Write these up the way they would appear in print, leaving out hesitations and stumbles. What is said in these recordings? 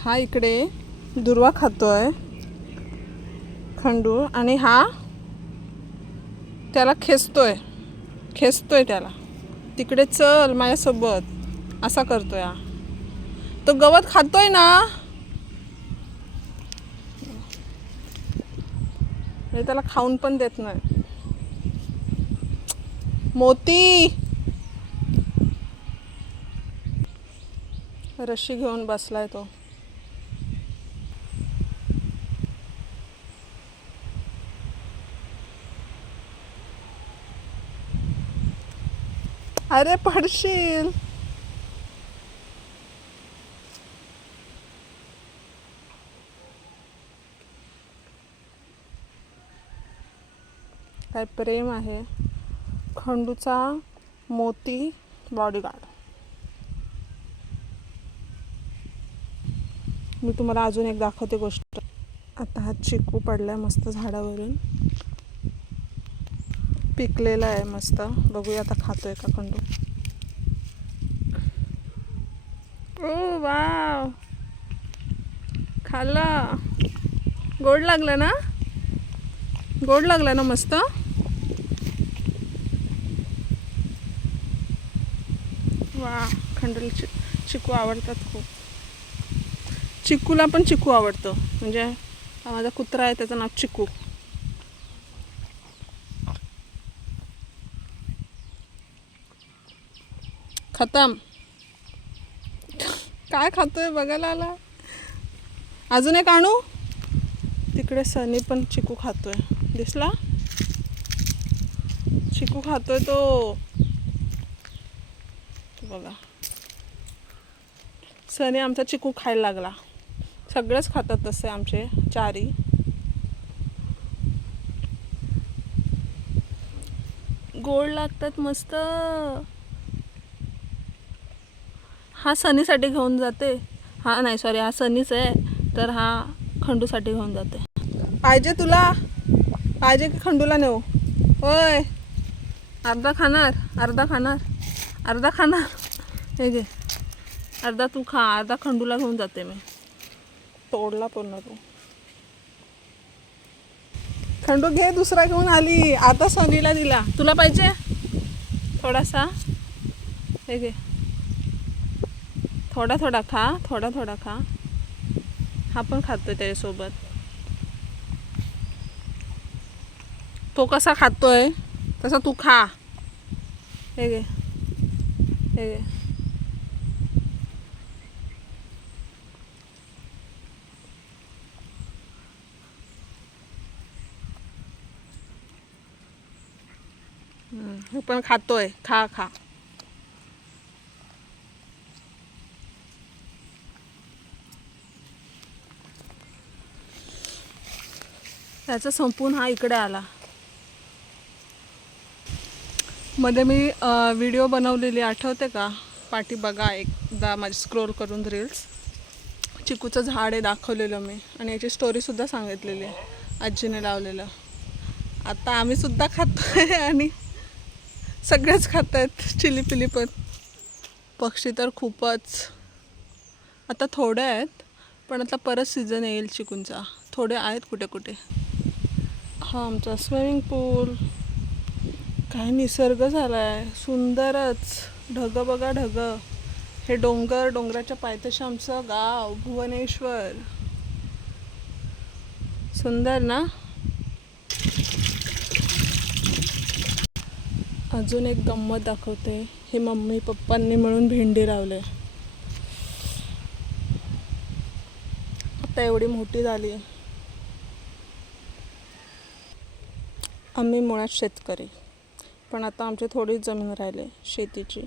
हा इकडे दुर्वा खातोय खंडू आणि हा त्याला खेचतोय त्याला. तिकडे चल माझ्यासोबत असा करतोय हा. तो गवत खातोय ना. म्हणजे त्याला खाऊन पण देत नाही. मोती रशी घेऊन बसलाय तो. अरे पडशील. काय प्रेम आहे खंडूचा. मोती बॉडीगार्ड. मी तुम्हाला अजून एक दाखवते गोष्ट. आता हा चिकू पडलाय मस्त झाडावरून, पिकलेला आहे मस्त. बघूया आता खातोय का खंडू. ओ वाव, खाल्ला. गोड लागला ना. गोड लागला ना मस्त. वा, खंडूला चिकू आवडतात खूप. चिकूला पण चिकू आवडतं. म्हणजे हा माझा कुत्रा आहे त्याचं नाव चिकू. खतम. काय खातोय बघायला आला. अजून एक आणू. तिकडे सनी पण चिकू खातोय. दिसला. चिकू खातोय तो. बघा, सनी आमचा चिकू खायला लागला. सगळेच खातात तसे आमचे चारी. गोड लागतात मस्त. हा सनीसाठी घेऊन जाते. हा नाही सॉरी, हा सनीच आहे. तर हा खंडूसाठी घेऊन जाते. पाहिजे तुला. पाहिजे की खंडूला नेऊ. होय, अर्धा खाणार. अर्धा खाणार. अर्धा खाणार. हे घे, अर्धा तू खा. अर्धा खंडूला घेऊन जाते मी. तोडला पूर्ण तू. खंडू घे, दुसरा घेऊन आली. आता सनीला दिला. तुला पाहिजे थोडासा. हे घे, थोडा थोडा खा. थोडा थोडा खा. हा पण खातोय त्याच्यासोबत. तो कसा खातोय तसा तू खा. हे घे, हे घे. हे पण खातोय. खा खा. त्याचं संपून हा इकडे आला. मध्ये मी व्हिडिओ बनवलेली आठवते का. पाठी बघा एकदा माझी स्क्रोल करून रील्स. चिकूचं झाड आहे दाखवलेलं मी. आणि याची स्टोरीसुद्धा सांगितलेली आहे. आजीने लावलेलं. आता आम्हीसुद्धा खातोय आणि सगळेच खात आहेत. चिलीपिली पण. पक्षी तर खूपच. आता थोडे आहेत पण आता परत सीझन येईल चिकूंचा. थोडे आहेत कुठे कुठे. हा आमचा स्विमिंग पूल. काय निसर्ग झाला आहे सुंदरच. ढग बघा ढग. हे डोंगर, डोंगराच्या पायथ्याशी आमचं गाव भुवनेश्वर. सुंदर ना. अजून एक गंमत दाखवते. हे मम्मी पप्पांनी मिळून भेंडी लावले. आता एवढी मोठी झाली. आम्ही मुळात शेतकरी, पण आता आमची थोडीच जमीन राहिली शेतीची.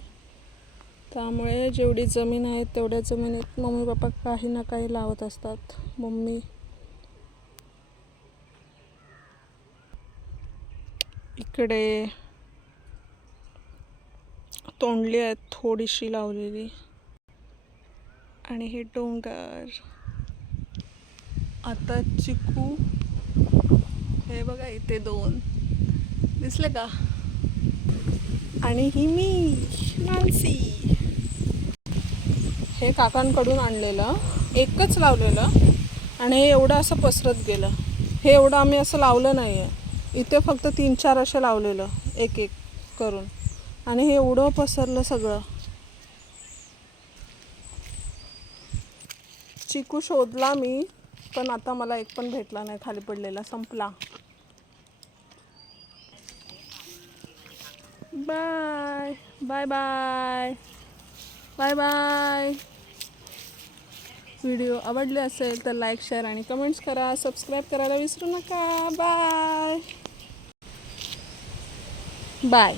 त्यामुळे जेवढी जमीन आहे तेवढ्या जमिनीत मम्मी पप्पा काही ना काही लावत असतात. मम्मी इकडे तोंडली आहेत थोडीशी लावलेली. आणि हे डोंगर. आता चिकू. हे बघा इथे 2 दिसले का. आणि ही मी नान्सी. हे काकांकडून आणलेलं, एकच लावलेलं आणि हे एवढं असं पसरत गेलं. हे एवढं आम्ही असं लावलं नाही आहे, इथे फक्त 3-4 असे लावलेलं एक एक करून, आणि हे एवढं पसरलं सगळं. चिकू शोधला मी, पण आता मला एक पण भेटला नाही, खाली पडलेला, संपला. Bye bye bye bye bye. Video आवडले असेल तर लाईक, शेअर आणि कमेंट्स करा. सबस्क्राईब करायला विसरू नका. Bye bye.